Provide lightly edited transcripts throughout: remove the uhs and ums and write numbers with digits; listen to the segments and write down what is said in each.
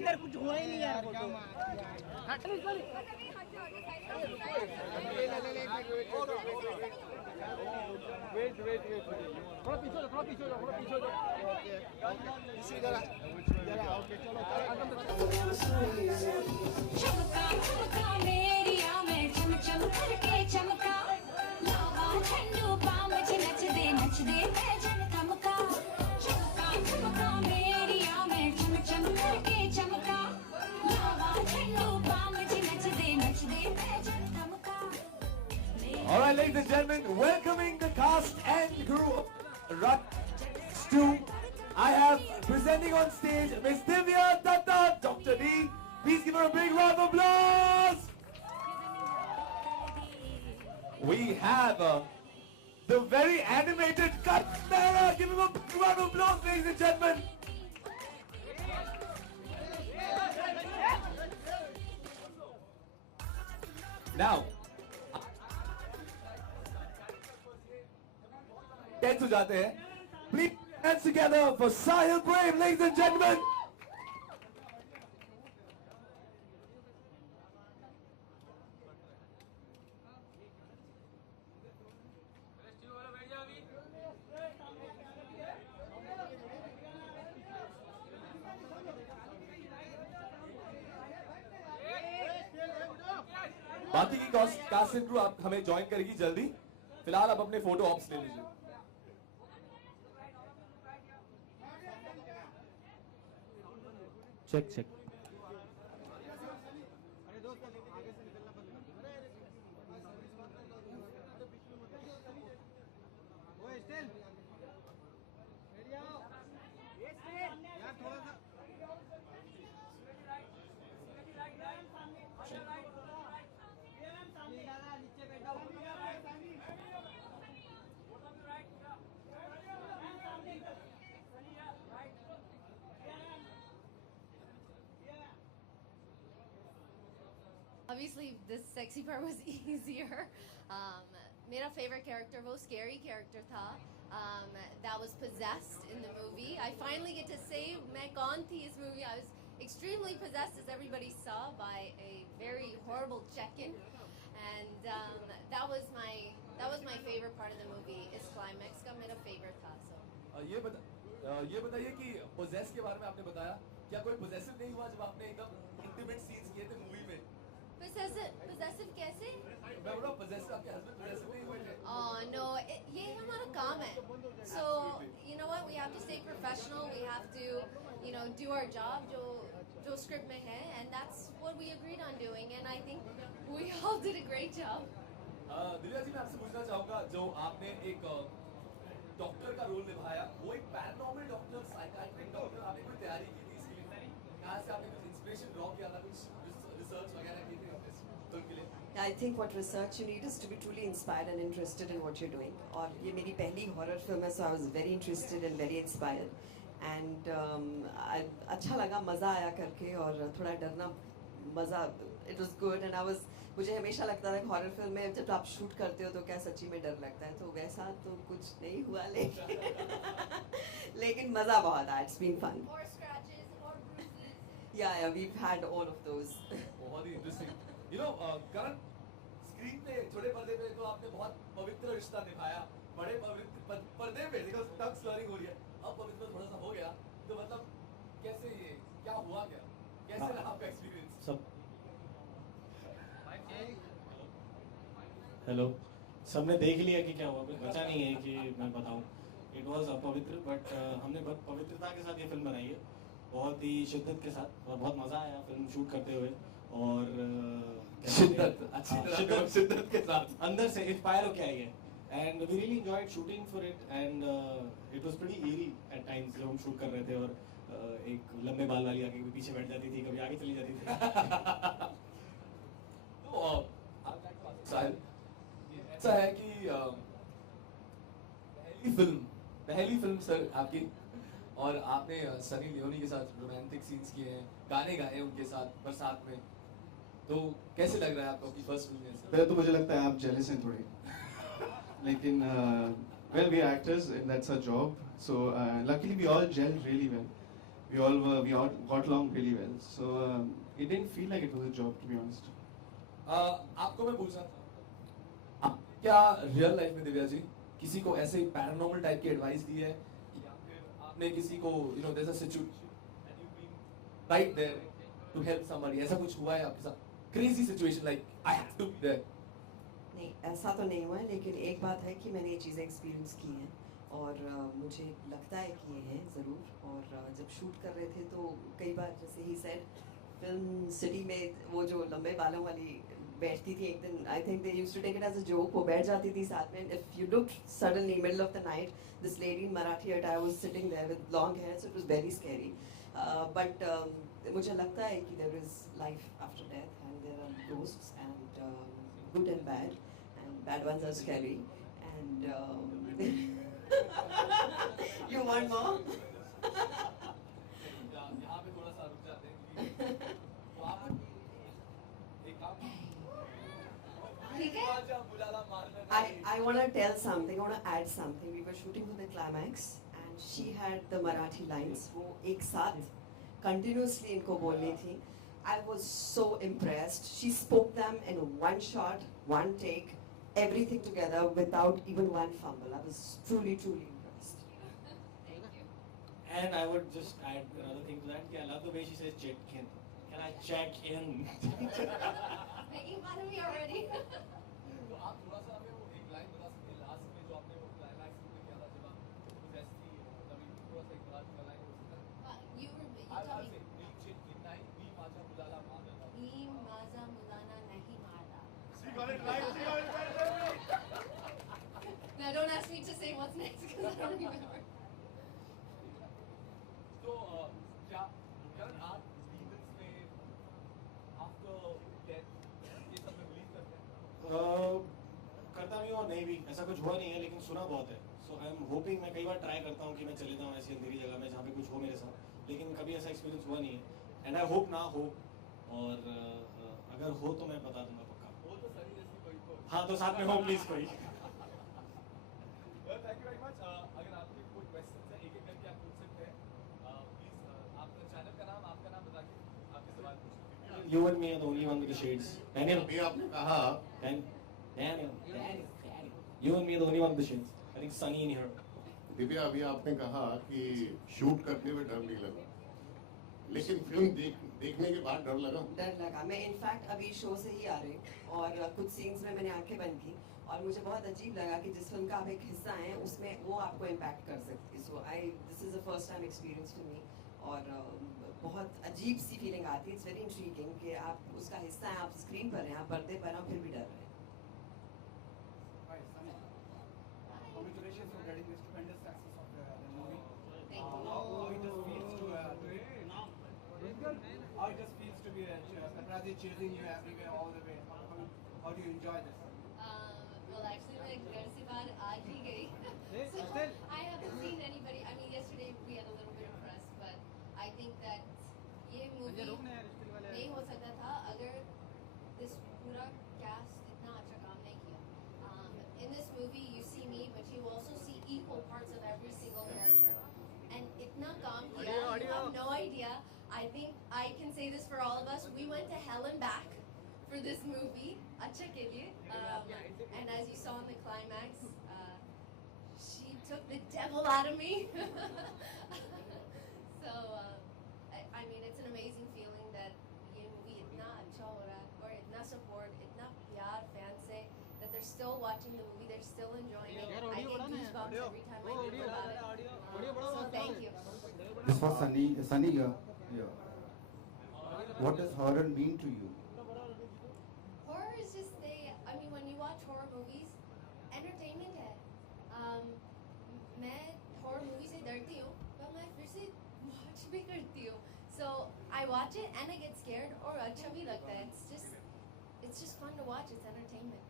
इधर कुछ हुआ ही नहीं यार। थोड़ा पीछे हो जाओ, चमका चमका मेरिया में चम चम करके चमका, लावा ठंडू पाम च नच दे पैजन थमका। चमका चमका मेरिया में चम चम करके चमका, लावा ठंडू पाम च नच दे pigeon थमका। All right, ladies and gentlemen, welcoming the cast and crew of Rush 2. I have presenting on stage Miss Divya Datta, Dr. D. Please give her a big round of applause. We have the very animated Katara. Give him a big round of applause, ladies and gentlemen. Now, tense हो जाते हैं. Please hands together for Sahil Brave, ladies and gentlemen. बाकी की cast and crew आप हमें join करेगी जल्दी. फिलहाल आप अपने फोटो ऑप्स ले लीजिए. Check Obviously, this sexy part was easier. मेरा favorite character वो scary character था. That was possessed in the movie. I finally get to say मैं कौन थी इस movie. I was extremely possessed, as everybody saw, by a very horrible check-in, and that was my favorite part of the movie. इस climax का मेरा favorite था. So ये बताइए कि possess के बारे में आपने बताया, क्या कोई possessive नहीं हुआ जब आपने एकदम intimate scenes किए थे मूवी में? possessive कैसे? मैं बोल रहा हूँ possessive, आपके husband possessive नहीं हुए थे? Oh no, ये हमारा काम है. So you know what? We have to stay professional. We have to, you know, do our job जो script में है, and that's what we agreed on doing, and I think we all did a great job. Divya ji, मैं आपसे पूछना चाहूँगा, जो आपने एक डॉक्टर का रोल निभाया, वो एक पैरानॉर्मल डॉक्टर, साइकियाट्रिक डॉक्टर, आपने कोई तैयारी की थी इसके लिए? कहाँ से आपने कुछ इंस्पिरेशन ड्रॉ किया था, कुछ रिसर्च वगैरह की थी इस फिल्म के लिए? I think what research you need is to be truly inspired and interested in what you're doing. और ये मेरी पहली horror film है, so I was very interested and very inspired. And अच्छा लगा, मज़ा आया करके, और थोड़ा डरना, मज़ा, it was good, and I was, मुझे हमेशा लगता था हॉरर फिल्म में जब आप शूट करते हो तो क्या सच्ची में डर लगता है, तो वैसा तो कुछ नहीं हुआ, लेकिन मज़ा बहुत आया. It's been fun. Or scratches, or bruises. Yeah, we've had all of those. बहुत ही interesting. You know, Karan, screen पे, छोटे पर्दे पे तो आपने बहुत पवित्र रिश्ता निभाया. बड़े पवित्र पर्दे पे देखो टंग स्लरिंग हो रही है, अब पवित्र थोड़ा सा हो गया, तो मतलब कैसे, ये क्या हुआ, क्या कैसे रहा आपका एक्सपीरियंस? सब हेलो, सबने देख लिया कि क्या हुआ, कुछ बचा नहीं है कि मैं बताऊं. इट वाज अपवित्र, बट हमने बहुत पवित्रता के साथ ये फिल्म बनाई है, बहुत ही शिद्दत के साथ, और बहुत मज़ा आया फिल्म शूट करते हुए। और शिद्दत, अच्छी तरह करो, शिद्दत के साथ अंदर से इंस्पायर होके आई है। And we really enjoyed shooting for it, and it was pretty eerie at times जब हम शूट कर रहे थे। और एक लंबे बाल वाली आके कभी पीछे बैठ जाती थी, कभी आगे चली जाती थी। तो साहिल, ऐसा है कि पहली फिल्म सर आपकी, और आपने सनी लियोनी के साथ रोमांटिक सीन्स किए हैं, गाने गाए हैं उनके साथ बरसात में, तो कैसे लग रहा है आपको आपकी फर्स्ट फिल्म में सर? पहले तो मुझे लगता है आप जेलस हैं थोड़े, लेकिन well we are actors and that's our job, so luckily we all gelled really well, we all got along really well, so it didn't feel like it was a job, to be honest. आपको मैं पूछना था, आप क्या real life में दिव्या जी किसी को ऐसे पैरानॉर्मल टाइप की एडवाइस दी है, या फिर आपने किसी को you know there is a situation and you been right there to help somebody, ऐसा कुछ हुआ है आपके साथ? Crazy situation like I have to be there? नहीं, ऐसा तो नहीं हुआ है, लेकिन एक बात है कि मैंने ये चीज़ें एक्सपीरियंस की हैं और मुझे लगता है कि ये हैं ज़रूर। और जब शूट कर रहे थे तो कई बार जैसे ही सेड फिल्म सिटी में वो जो लंबे बालों वाली बैठती थी एक दिन, I think they used to take it as a joke, वो बैठ जाती थी साथ में। If you look suddenly middle of the night this lady in Marathi attire was sitting there with long hair, so it was very scary. But मुझे लगता है कि there is life after death and there are ghosts and good and bad ones are scary, and you want more? यहाँ पे थोड़ा सा रुक जाते हैं तो आप एक काम ठीक है? बुलाला मारना I want to tell something, I want to add something. We were shooting for the climax and she had the Marathi lines, वो एक साथ continuously इनको बोलनी थी. I was so impressed. She spoke them in one shot, one take, everything together without even one fumble. I was truly impressed. And I would just add another thing to that. I love the way she says check in. Can I check in? Making fun of me already. तो आप थोड़ा सा हमें वो एक line बता सकते हैं लास्ट में जो आपने वो क्लाइमैक्स में किया था जब आप कुछ ऐसी तभी थोड़ा सा एक मराठी का लाइन हो सकता है? You I'll told say, me. "मी चिटकी नाही, मी माझ्या मुलाला मारणार." मी माझा मुलांना नाही मारला. She got it right, she got it right. Now don't ask me to say what's next because I don't remember. तो क्या करण आप demons में after death ये सब में believe करते हैं? करता भी हूँ और नहीं भी, ऐसा कुछ हुआ नहीं है, लेकिन सुना बहुत है। सो आई एम होपिंग, मैं कई बार ट्राई करता हूँ कि मैं चले जाऊँ ऐसी अंधेरी जगह में जहाँ पे कुछ हो मेरे साथ, लेकिन कभी ऐसा एक्सपीरियंस हुआ नहीं है। एंड आई होप ना हो, और अगर हो तो मैं बता दूंगा पक्का। वो तो सही जैसी कोई को। हाँ, तो साथ में हो प्लीज कोई। Thank you very much. अगर आपके कोई क्वेश्चंस है एक-एक करके आप पूछ सकते हैं। प्लीज आपका चैनल का नाम, आपका नाम बता के आपके सवाल पूछिए। You and me are the only one with the shades. Daniel, अभी आपने कहा Daniel, you and me are the only one with the shades. I think sunny in here. Divya, अभी आपने कहा कि शूट करते हुए डर नहीं लगा, लेकिन फिल्म देखने के बाद डर लगा। डर लगा। मैं इनफैक्ट अभी शो से ही आ रही हूँ और कुछ सीन्स में मैंने आंखें बंद की और मुझे बहुत अजीब लगा कि जिस फिल्म का आप एक हिस्सा हैं उसमें वो आपको इम्पैक्ट कर सकती है। So this is the first time experience for me और बहुत अजीब सी फीलिंग आती है। इट्स वेरी इंट्रीगिंग कि आप उसका हिस्सा हैं, आप स्क्रीन पर हैं, आप पर्दे पर हैं, फिर भी डर रहे हैं। Congratulations for getting this tremendous success of the movie. Thank you. How it just feels to how it just feels to be paparazzi chasing you everywhere all the way. How do you enjoy this? Well, actually, मैं घर से बाहर आ ही गई. So still? I haven't seen anybody. I mean, yesterday we had a little bit of press, but I think that ये movie नहीं हो सकता था अगर this पूरा cast इतना अच्छा काम नहीं किया. In this movie, you see me, but you also see equal parts of every single character. And itna kaam kiya, you have no idea. I think I can say this for all of us. We went to hell and back for this movie. Acha ke liye. And as you saw in the climax, she took the devil out of me. So, I mean, it's an amazing feeling that ye movie itna acha ho raha hai, or itna support, itna pyar fans se, that they're still watching the movie, they're they're still enjoying it. I get goosebumps every time I think about it. So thank you. This was Sunny. Sunny, yeah. What does horror mean to you? Horror is just I mean, when you watch horror movies, entertainment है. मैं horror movie से डरती हूँ, पर मैं फिर से watch भी करती हूँ. So I watch it and I get scared और अच्छा भी लगता है. It's just fun to watch. It's entertainment.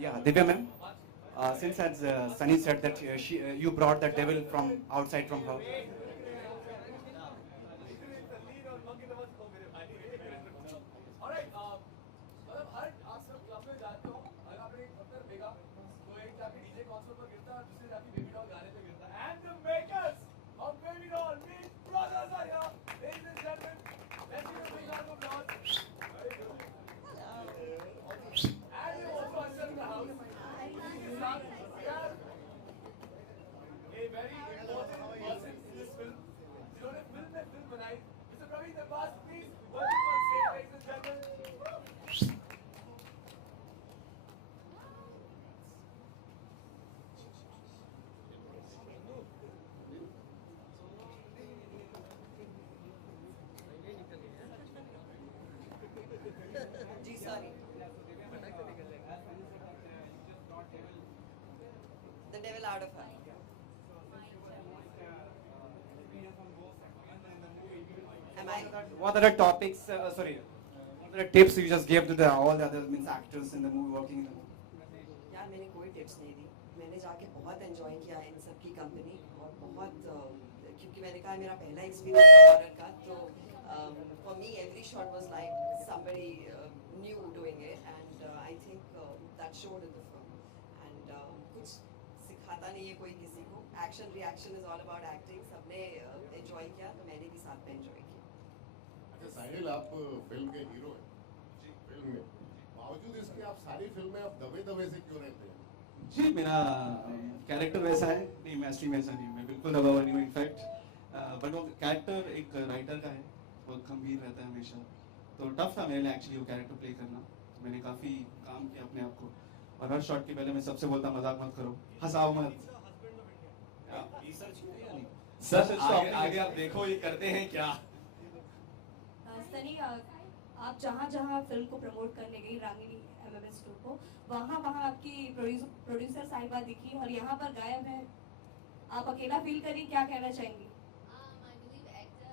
Yeah, Divya ma'am. Since as Sunny said that you brought the devil from outside from her. Alright, मतलब हर आप सब club में जाते हो, अगर आपने एक पत्थर फेंका, तो एक जाके डीजे कंसोल पर गिरता है, दूसरे जाके बेबी डॉल गाने पे गिरता है. And the makers of Baby Doll, Meet Brothers are here. Ladies and gentlemen, let's give a big round of applause. And we also usher in the house. इसके साथ we have a very important person in this film, जिन्होंने film में film बनाई. Mr. Praveen Abbas, please welcome on stage, ladies and gentlemen. जी sorry. The devil out of her. Am I? What are the topics? Sorry. What are the tips you just gave to all the other means actors in the movie working in the movie? यार मैंने कोई tips नहीं दी. मैंने जाके बहुत enjoy किया इन सब की कंपनी और बहुत क्योंकि मैंने कहा मेरा पहला एक्सपीरियंस था हॉरर का, तो for me every shot was like somebody new doing it, and I think that showed in the film. And कुछ सिखाता नहीं है कोई किसी को. Action reaction is all about acting. सबने एंजॉय किया तो मैंने भी साथ में एंजॉय किया. अच्छा साहिल, आप फिल्म के हीरो हैं जी फिल्म में, बावजूद इसके आप सारी फिल्म में आप दबे दबे से क्यों रहते हैं? जी मेरा कैरेक्टर वैसा है. नहीं मैं असली में ऐसा नहीं हूँ, मैं बिल्कुल दबा हुआ नहीं हूँ. इनफैक्ट बट वो कैरेक्टर एक राइटर का है, बहुत गंभीर रहता है हमेशा. तो टफ था मेरे लिए एक्चुअली वो कैरेक्टर प्ले करना. तो मैंने काफ़ी काम किया अपने आप को, और हर शॉट के पहले मैं सबसे बोलता मजाक मत करो, हंसाओ मत. सर आगे आप देखो ये करते हैं क्या. सनी, आप जहाँ जहाँ फिल्म को प्रमोट करने गई रागिनी MMS 2 को, वहाँ आपकी प्रोड्यूसर साहिबा दिखी और यहाँ पर गायब है. आप अकेला फील करी, क्या कहना चाहेंगी? I believe Ekta,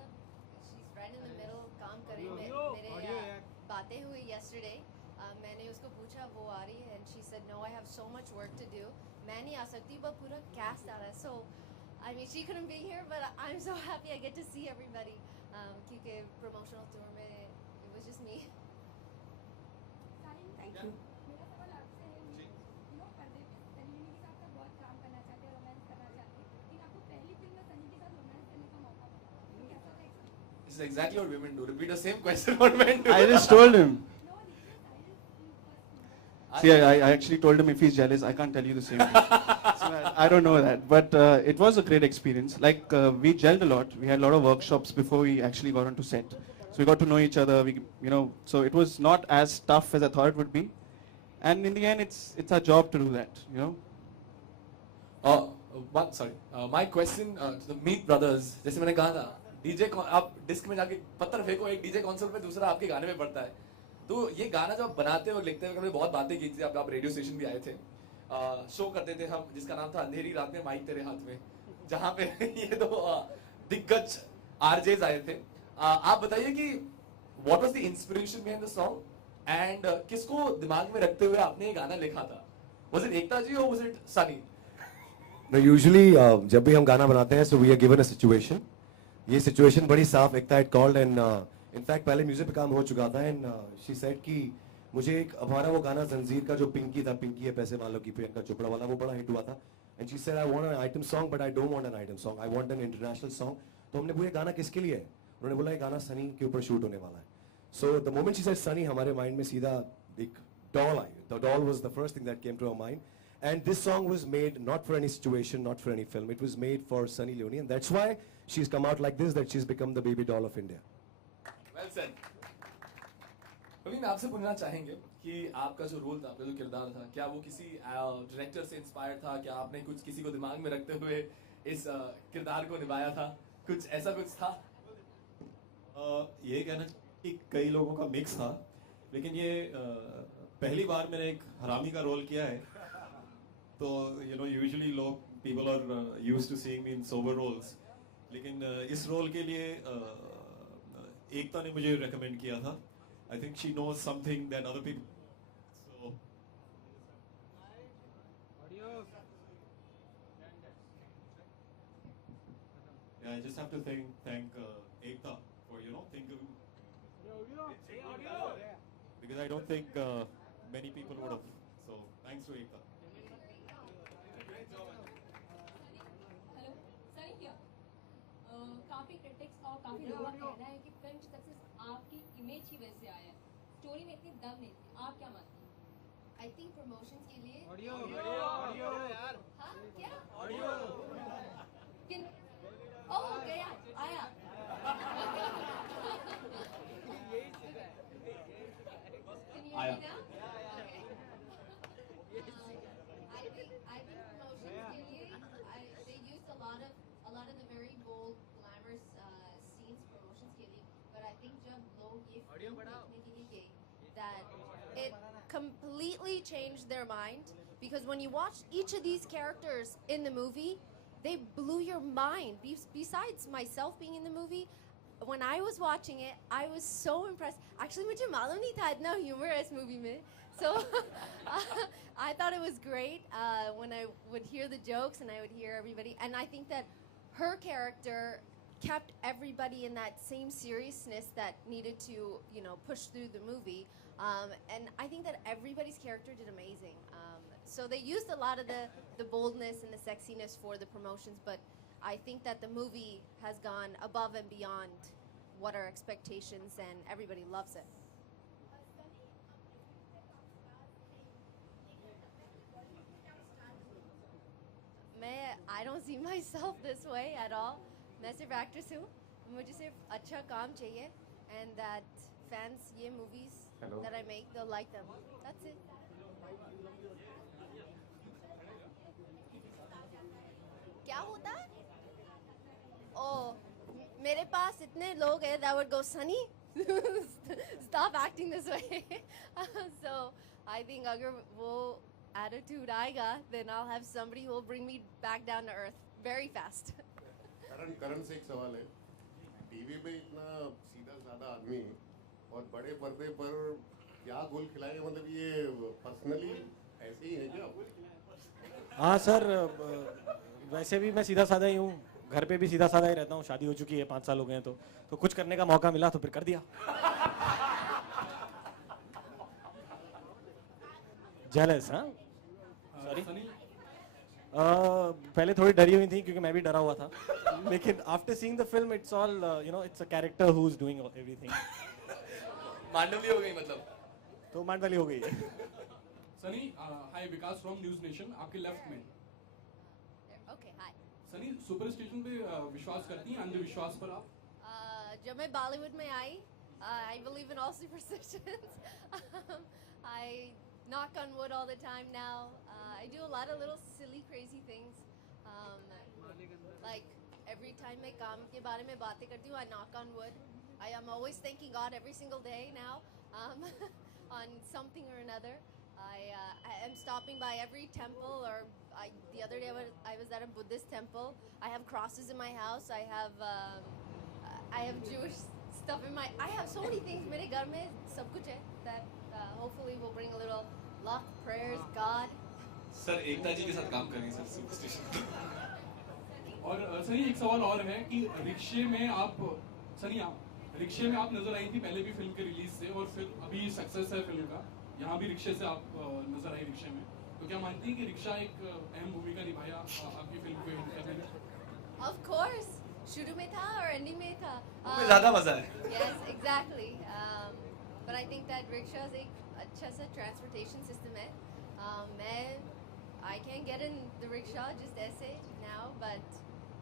she's right in the middle. काम करे मेरे बातें हुई yesterday. मैंने उसको पूछा वो आ रही है, and she said no, I have so much work to do. मैं नहीं आ सकती, but पूरा cast आ रहा है. So I mean she couldn't be here, but I'm so happy I get to see everybody. क्योंकि promotional tour में it was just me. Thank you. मेरा सवाल आपसे है, यू नो पर्दे पे सनी लियोनी के साथ आप बहुत काम करना चाहते हैं, रोमांस करना चाहते हैं, लेकिन आपको पहली फिल्म में सनी के साथ रोमांस करने का मौका मिला, तो कैसा था experience? This is exactly what women do. Repeat the same question what men do. I just told him. No, this is Sahil's first film. See, I actually told him if he's jealous, I can't tell you the same thing. So I don't know that. But it was a great experience. Like, we gelled a lot. We had a lot of workshops before we actually got onto set. So we got to know each other. So it was not as tough as I thought it would be. And in the end, it's our job to do that, My question to the Meet Brothers, जैसे मैंने कहा था, DJ आप disc में जाके पत्थर फेंको, एक डीजे कंसोल पे, दूसरा आपके गाने में पड़ता है. तो ये गाना जब आप बनाते हो लिखते हो, हमने बहुत बातें की थी. आप रेडियो स्टेशन भी आए थे, शो करते थे हम जिसका नाम था अंधेरी रात में माइक तेरे हाथ में, जहाँ पे ये दो दिग्गज आरजेज आए थे. आप बताइए कि what was the inspiration behind the song and किसको दिमाग में रखते हुए आपने ये गाना लिखा था? वाज इट एकता जी और was it Sunny? No, usually जब भी हम गाना बनाते हैं so we are given a situation. ये situation बड़ी साफ एकता had called and in fact पहले म्यूजिक पे काम हो चुका था and she said कि मुझे एक हमारा वो गाना जंजीर का जो पिंकी था, पिंकी है पैसे वालों की, प्रियंका चोपड़ा वाला, वो बड़ा हिट हुआ था. And she said I want an item song but I don't want an item song. I want an international song. तो हमने पूछा गाना किसके लिए है? उन्होंने बोला ये गाना सनी के ऊपर शूट होने वाला है. So the moment she said Sunny, हमारे माइंड में सीधा एक doll I. The doll was the first thing that came to our mind. And this song was made not for any situation, not for any film. It was made for Sunny Leone, and that's why she's come out like this, that she's become the baby doll of India. Well said. Praveen आपसे पूछना चाहेंगे कि आपका जो role था, आपका जो किरदार था, क्या वो किसी डायरेक्टर से इंस्पायर्ड था? क्या आपने कुछ किसी को दिमाग में रखते हुए इस किरदार को निभाया था? कुछ ऐसा कुछ था? ये कहना कि कई लोगों का मिक्स था, लेकिन ये पहली बार मैंने एक हरामी का रोल किया है। तो यूजुअली लोग people are used to seeing me in sober roles, लेकिन इस रोल के लिए एकता ने मुझे रेकमेंड किया था। I think she knows something that other people, so I just have to thank Ekta for thinking, because I don't think many people would have. So thanks to Ekta. Hello Sunny here. काफ़ी critics और काफ़ी लोगों का कहना है कि film की success आपकी इमेज की वजह से आया है, स्टोरी में इतनी दम नहीं थी। आप क्या मानते हैं? I think promotions के लिए ऑडियो यार। हाँ क्या ऑडियो। किन ओह गया आया Can you hear me now? Okay. I think promotions के लिए they used a lot of the very bold, glamorous scenes promotions के लिए, but I think जब लोग ये film देखने के लिए गए, that it completely changed their mind, because when you watch each of these characters in the movie, they blew your mind. Besides myself being in the movie, when I was watching it, I was so impressed. Actually, मुझे मालूम नहीं था इतना humor है इस movie में. So I thought it was great when I would hear the jokes and I would hear everybody. And I think that her character kept everybody in that same seriousness that needed to, push through the movie. And I think that everybody's character did amazing. So they used a lot of the boldness and the sexiness for the promotions, but I think that the movie has gone above and beyond what our expectations, and everybody loves it. I don't see myself this way at all. मैं सिर्फ actress हूँ, मुझे सिर्फ अच्छा काम चाहिए, and that fans ये movies that I make, they'll like them. That's it. क्या होता है? Oh, मेरे पास इतने लोग हैं that would go, Sunny, stop acting this way. So I think अगर वो attitude आएगा, then I'll have somebody who will bring me back down to earth very fast. करण से एक सवाल है। टीवी पे इतना सीधा साधा आदमी और बड़े पर्दे पर क्या गोल खिलाएंगे, मतलब ये पर्सनली ऐसे ही है क्या? हाँ सर, वैसे भी मैं सीधा साधा ही हूँ, घर पे भी सीधा साधा ही रहता हूँ। शादी हो चुकी है, 5 साल हो गए हैं, तो कुछ करने का मौका मिला तो फिर कर दिया। जेलस? हाँ सॉरी, पहले थोड़ी डरी हुई थी क्योंकि मैं भी डरा हुआ था, लेकिन after seeing the film it's all it's a character who is doing everything. मांडवली हो गई मतलब? तो मांडवली हो गई है। Sunny, hi, Vikas from news nation, आपके लेफ्ट में। Okay, hi. सनी, सुपरस्टिशन पे विश्वास करती हैं? अंधविश्वास पर आप? जब मैं बॉलीवुड में आई, I believe in all superstitions. I knock on wood all the time now. I do a lot of little silly, crazy things. Like every time मैं काम के बारे में बातें करती हूँ, I knock on wood. I am always thanking God every single day now on something or another. I am stopping by every temple, or the other day I was at a Buddhist temple. I have crosses in my house. I have Jewish stuff in my. I have so many things. मेरे घर में सब कुछ है that hopefully will bring a little luck, prayers, God. Sir Ekta ji के साथ काम करेंगे सर सुपरस्टिशन। और सनी, एक सवाल और है कि रिक्शे में आप नजर आई थी पहले भी फिल्म के रिलीज से, और फिर अभी सक्सेस है फिल्म का, यहाँ भी रिक्शे से आप नजर आई रिक्शे में, तो क्या मानती हैं कि रिक्शा एक अहम भूमिका निभाया आपकी फिल्म को हिट करने में? Of course, शुरू में था और एंडिंग में था। उसमें ज़्यादा मजा है। Yes, exactly. But I think that rickshaws एक अच्छा सा transportation system है। I can't get in the rickshaw just ऐसे now, but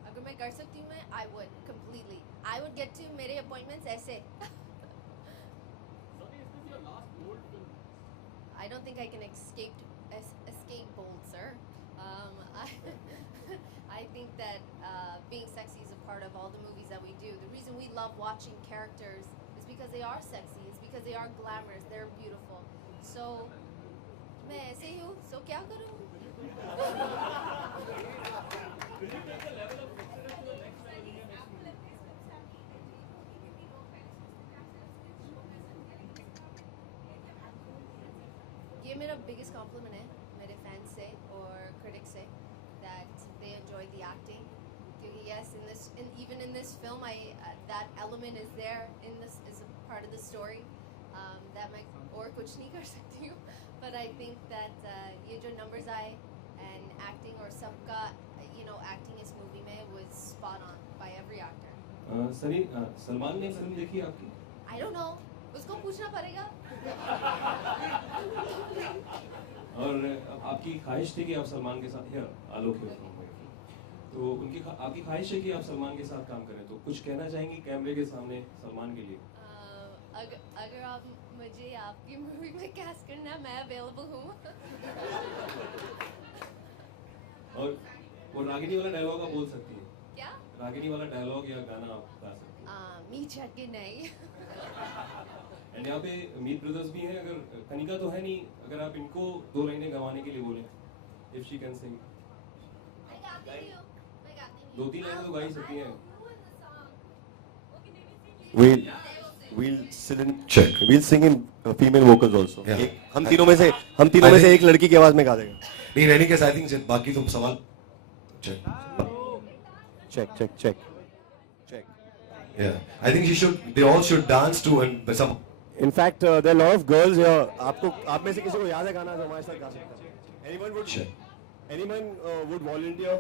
अगर मैं कर सकती हूँ, I would completely. I would get to मेरे appointments ऐसे। I don't think I can escape bold, sir. I I think that being sexy is a part of all the movies that we do. The reason we love watching characters is because they are sexy. It's because they are glamorous. They're beautiful. So मैं ऐसे ही हूँ. So क्या करूँ? ये मेरा biggest compliment है मेरे fans से और critics से that they enjoyed the acting. क्योंकि yes, even in this film, that element is there in this is a part of the story that मैं और कुछ नहीं कर सकती हूँ. But I think that ये जो numbers आए and acting और सबका acting इस movie में was spot on by every actor. Sunny Salman ने फिल्म देखी आपकी? I don't know. उसको पूछना पड़ेगा. और आपकी ख्वाहिश थी कि आप सलमान के साथ आलोक है तो उनकी आपकी ख्वाहिश है कि आप सलमान के साथ काम करें, तो कुछ कहना चाहेंगी कैमरे के सामने सलमान के लिए? अगर आप मुझे आपकी मूवी में कैस्ट करना, मैं अवेलेबल हूँ. और वो रागिनी वाला डायलॉग आप बोल सकती हैं? क्या? रागिनी वाला डायलॉग या गाना आप गा सकती हैं? मी चक्के नहीं. एंड यहाँ पे मीत ब्रदर्स भी हैं, अगर कनिका तो है नहीं, अगर आप इनको 2 लाइनें गवाने के लिए बोलें, इफ शी कैन सिंग. 2-3 लाइनें तो गा ही सकती हैं. We'll sing in female vocals also. हम तीनों में से एक लड़की की आवाज में गा देगा. In any case, I think बाकी तुम सवाल check. Yeah, I think they all should dance to and some. In fact, there are a lot of girls here. आप में से किसी को याद है गाना जो हमारे साथ गा सकता है? Anyone would volunteer?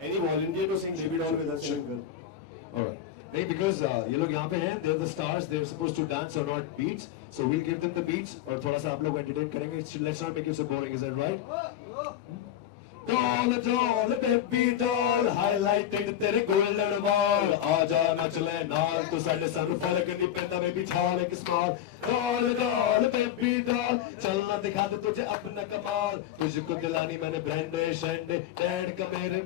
Any volunteer to sing Baby Doll with us? All right. नहीं, because ये लोग यहाँ पे हैं, they're the stars, they're supposed to dance or not beats, so we'll give them the beats और थोड़ा सा आप लोग entertain करेंगे. Let's not make it so boring, is that right? Doll, doll, baby doll, highlighted तेरे golden ball, आजा नच ले नाल, तू साढ़े सर फर्क नहीं पैंदा baby छाल एक small. Doll, doll, baby doll, चलना दिखा दे तुझे अपना कमाल, तुझको दिलानी मैंने ब्रांडे शेंडे डैड का मेरे.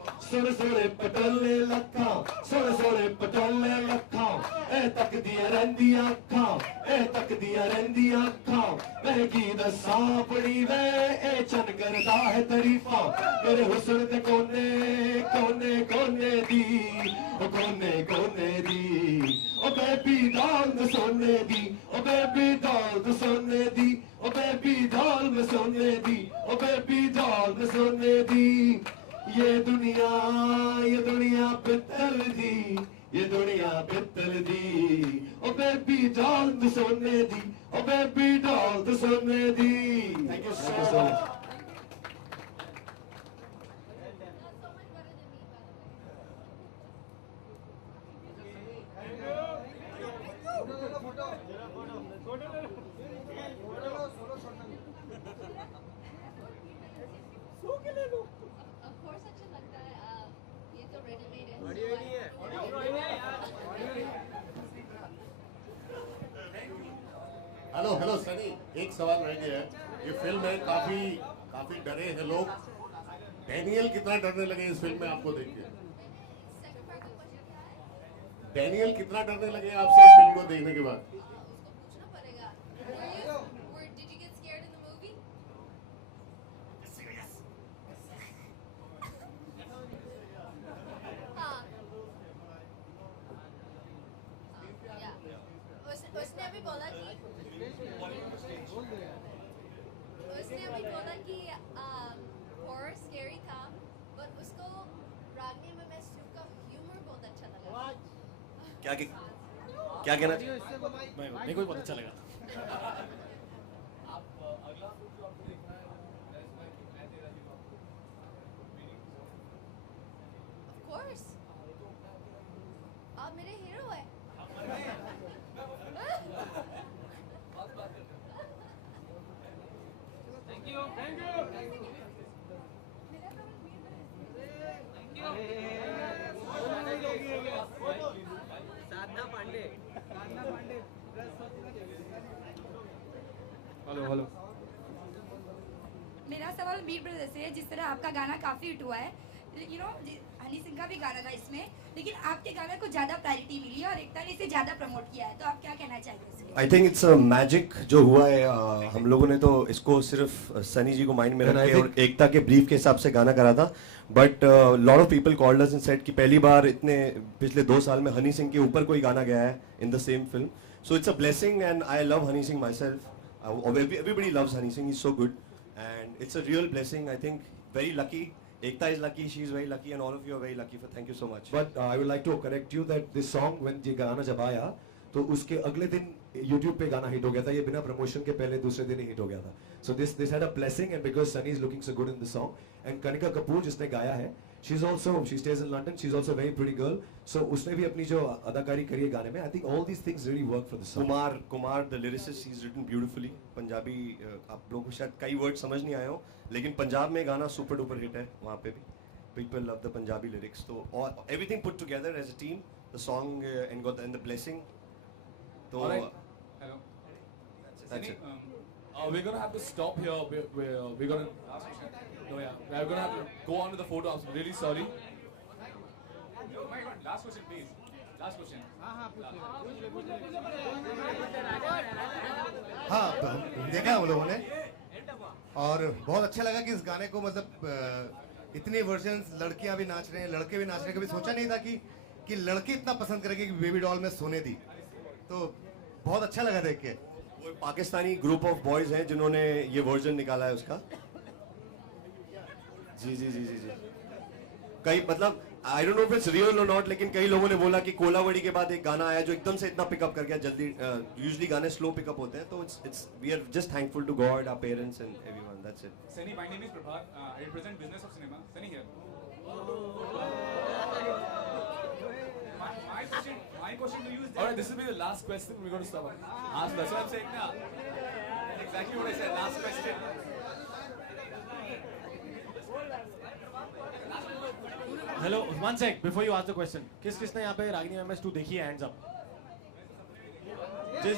सोने सोने पटोले लखा, सोने सोने पटोले लखा, ए तक दिया रंदिया खा, ए तक दिया रंदिया खा, महंगी दसा पड़ी वे, ए चन करता है तारीफा, मेरे हुस्न ते कोने कोने कोने दी, ओ कोने कोने दी, ओ बेबी डॉल में सोने दी, ओ बेबी डॉल में सोने दी, ओ बेबी डॉल में सोने दी, ओ बेबी डॉल में सोने दी. ये दुनिया पित्तल दी, ये दुनिया पित्तल दी, ओ बेबी डॉल तो सोने दी, ओ बेबी डॉल तो सोने दी. Thank you so much. Hello Sunny, एक सवाल रह गया है. ये फिल्म है, काफी डरे हैं लोग. डैनियल कितना डरने लगे इस फिल्म में आपको देख के? डैनियल कितना डरने लगे आपसे इस फिल्म को देखने के बाद? उसने अभी बोला कि हॉरर स्कैरी था, पर उसको रागनी में मैं सिर्फ का ह्यूमर बहुत अच्छा लगा. क्या कहना चाहिए? मेरे को बहुत अच्छा लगा. Of course. आप मेरे हीरो हैं. साधना पांडे हेलो मेरा सवाल मीर ब्रदर से है। जिस तरह आपका गाना काफी हिट हुआ है, हनी सिंह का भी गाना था इसमें, लेकिन आपके गाने को ज्यादा प्रायोरिटी मिली है और एकता ने इसे ज्यादा प्रमोट किया है, तो आप क्या कहना चाहेंगे इसके? I think it's a magic जो हुआ है। हम लोगों ने तो इसको सिर्फ सनी जी को माइंड में रख के और एकता के ब्रीफ के हिसाब से गाना करा था, but lot of people called us and said कि पहली बार इतने पिछले 2 साल में हनी सिंह के ऊपर कोई गाना गया है in the same film. So it's a blessing and I love Honey Singh my self. Everybody loves Honey Singh. He's so good, and it's a real blessing. I think very lucky. Ekta is lucky. She's very lucky, and all of you are very lucky. Thank you so much. But I would like to correct you that this song when ये गाना जब आया तो उसके अगले दिन YouTube पे गाना हिट हो गया था. ये बिना प्रमोशन के पहले दूसरे दिन ही हिट हो गया था. So this had a blessing, and because Sunny is looking so good in the song, and Kanika Kapoor जिसने गाया है, she stays in London. She's also a very pretty girl. So उसने भी अपनी जो अदाकारी करी है गाने में. I think all these things really work for the song. Kumar, the lyricist, he's written beautifully. Punjabi आप लोगों को शायद कई वर्ड समझ नहीं आए हो, लेकिन पंजाब में गाना सुपर डुपर हिट है वहाँ पे भी. People love the Punjabi lyrics. So everything put together as a team, the song and the blessing. So Hello. That's it. We're gonna have to stop here. We're gonna. No, yeah. We're gonna have to go on with the photo. I'm really sorry. Oh my God. Last question, please. Last question. हाँ, देखा हम लोगों ने और बहुत अच्छा लगा कि इस गाने को मतलब इतने वर्जन्स लड़कियां भी नाच रहे हैं, लड़के भी नाच रहे हैं. कभी सोचा नहीं था कि लड़की इतना पसंद करेगी कि बेबी डॉल में सोने दी. तो बहुत अच्छा लगा देख के. वो पाकिस्तानी ग्रुप ऑफ बॉयज हैं जिन्होंने ये वर्जन निकाला है उसका. जी. कई मतलब I don't know if it's real और नॉट, लेकिन कई लोगों ने बोला कि कोलावड़ी के बाद एक गाना आया जो एकदम से इतना पिकअप कर गया जल्दी. यूजुअली गाने स्लो पिकअप होते हैं, तो it's we are just thankful to God, our parents and everyone. That's it. Sunny, my name is Prabhat. I represent business of cinema. Sunny here. My question to you is. Alright, this will be the last question. We're going to stop. Ask. That's what I'm saying now. That's exactly what I said. Last question. Hello, one sec before you ask the question. किसने यहाँ पे Ragini MS2 देखी है? Hands up.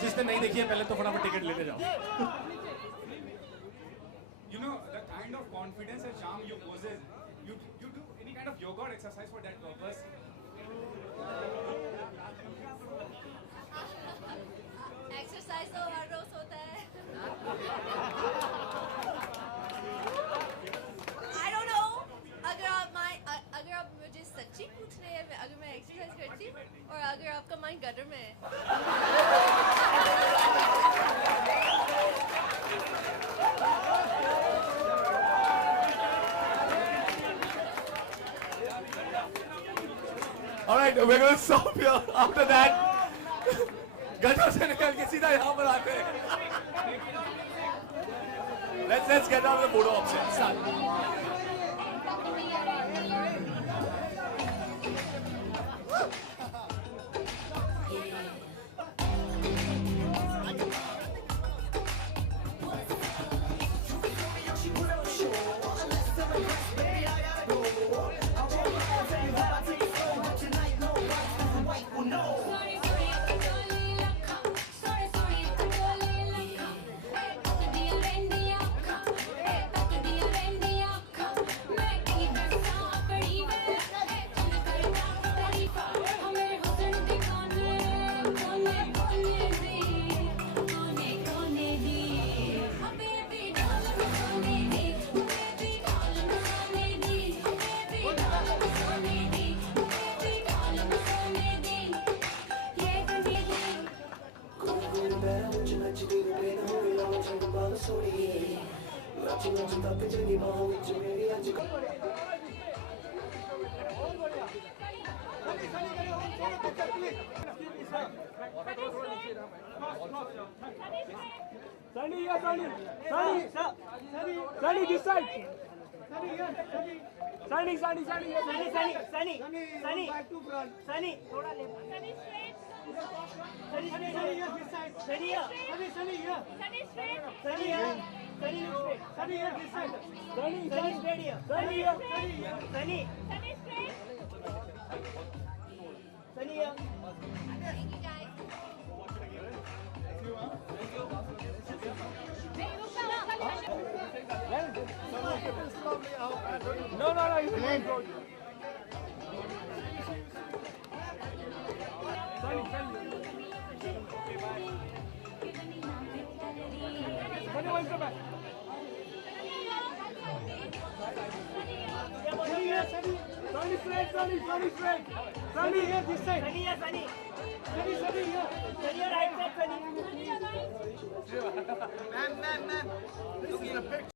जिसने नहीं देखी है पहले तो फटाफट टिकट लेके जाओ. You know the kind of confidence and charm you possess. You do any kind of yoga or exercise for that purpose? Exercise तो हर रोज होता है. I don't know. अगर आप मुझे सच्ची पूछ रहे हैं अगर मैं एक्सरसाइज करती हूँ और अगर आपका माइंड गटर में है. Alright, we're going to stop here. After that, gutter से निकल के सीधा यहाँ पर आते हैं. Let's get out of the photo option. Start. Sunny, this side. Sunny. Back to front. Sunny, thoda left. Sunny, here, this side. Sunny here. Sunny here. Sunny straight. Sunny here. Sunny straight. Sunny here, this side. Sunny straight here. Sunny here. Sunny straight. Sunny here. Thank you guys. the back. Sunny here, Sunny. Sunny straight, Sunny straight. Sunny here, this side. Sunny here, Sunny. Sunny here. Sunny here, right side, Sunny. Man. Look in the picture.